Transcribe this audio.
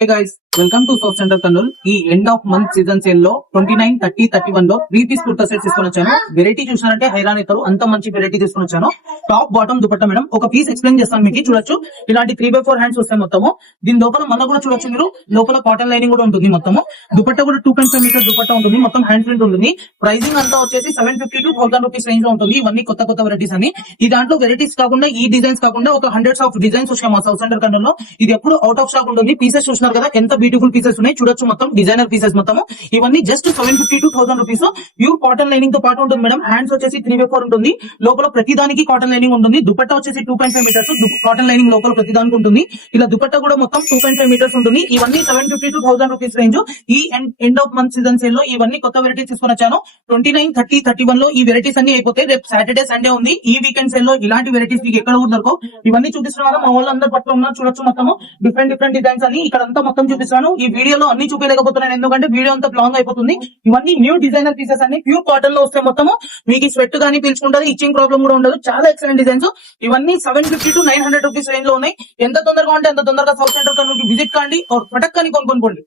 Hey guys, welcome to South Centre Kurnool. ఈ end of month season sale లో 29, 30, 31 లో 3 piece kurta sets తీసుకొని వచ్చాను. వెరైటీ చూసారంటే హైరాన్ అవుతారు, అంత మంచి వెరైటీ తీసుకొని వచ్చాను. Top bottom dupatta madam. ఒక పీస్ ఎక్స్ప్లెయిన్ చేస్తాను మీకు, చూడొచ్చు. ఇలాంటి 3/4 హ్యాండ్స్ వస్తాయి మొత్తము. దీని లోపల మన కూడా చూడొచ్చు మీరు, లోపల కాటన్ లైనింగ్ కూడా ఉంటుంది మొత్తము. దుపట్టా కూడా 2.5 మీటర్ దుపట్టా ఉంటుంది, మొత్తం హ్యాండ్ ప్రింట్ ఉంటుంది. ప్రైసింగ్ అంతా వచ్చేసి 750 to 1000 రూపీస్ రేంజ్ లో ఉంటుంది. ఇవన్నీ కొత్త వెరైటీస్ అని. ఈ దాంట్లో వెరైటీస్ కాకుండా, ఈ డిజైన్స్ కాకుండా ఒక 100s ఆఫ్ డిజైన్స్ వచ్చాయి మా సౌత్ సెంటర్ కర్నూల్ లో. ఇది ఎప్పుడు అవుట్ ఆఫ్ స్టాక్ ఉంటుంది. పీసెస్ చూస్తున్నారు కదా, ఎంత బ్యూటిఫుల్ పీసెస్ ఉన్నాయి చూడొచ్చు. మొత్తం డిజైనర్ పీసెస్ మొత్తం ఇవన్నీ just 750 to 1000 rupees. Pure cotton lining తో పాటు ఉంటుంది మేడం. హ్యాండ్స్ వచ్చేసి 3/4 ఉంటుంది, లోపల ప్రతి దానికి కాటన్ లైనింగ్ ఉంటుంది. దుపట్టా వచ్చేసి 2.5 మీటర్స్ కాటన్ లైనింగ్ లోపల ప్రతి దానికి ఉంటుంది. ఇలా దుపట్టా కూడా మొత్తం 2.5 మీటర్స్ ఉంటుంది. ఇవన్నీ 750 to 1000 రూపీస్ రేంజ్. ఈ end of month season sale లో ఇవన్నీ కొత్త వెరైటీస్ తీసుకొని వచ్చాను. 29, 30, 31 లో ఈ వెరైటీస్ అన్ని అయిపోతాయి. రేపు సాటర్డే సండే ఉంది. ఈ వీకెండ్ సేల్ లో ఇలాంటి వెరైటీస్ మీకు ఎక్కడ కూడా దొరకవు. ఇవన్నీ చూపిస్తున్నారు మా వాళ్ళు అందరు పట్ల ఉన్నారు చూడొచ్చు. మొత్తం డిఫరెంట్ డిజైన్స్ అని ఇక్కడ అంతా మొత్తం చూపిస్తాను. ఈ వీడియోలో అన్ని చూపించలేకపోతున్నాను, ఎందుకంటే వీడియో అంతా లాంగ్ అయిపోతుంది. ఇవన్నీ న్యూ డిజైనర్ పీసెస్ అన్ని ప్యూర్ కాటన్ లో వస్తాయి మొత్తము. మీకు స్వెట్ గానీ పీల్చుకుంటుంది, ఇచ్చింగ్ ప్రాబ్లం కూడా ఉండదు. చాలా ఎక్సలెంట్ డిజైన్స్. ఇవన్నీ 750 to 900 రూపీస్ రేంజ్ లో ఉన్నాయి. ఎంత తొందరగా ఉంటే అంత తొందరగా సౌత్ సెంటర్ కర్నూల్ కి విజిట్ కాండి, పటక్ అని కొనుక్కోండి.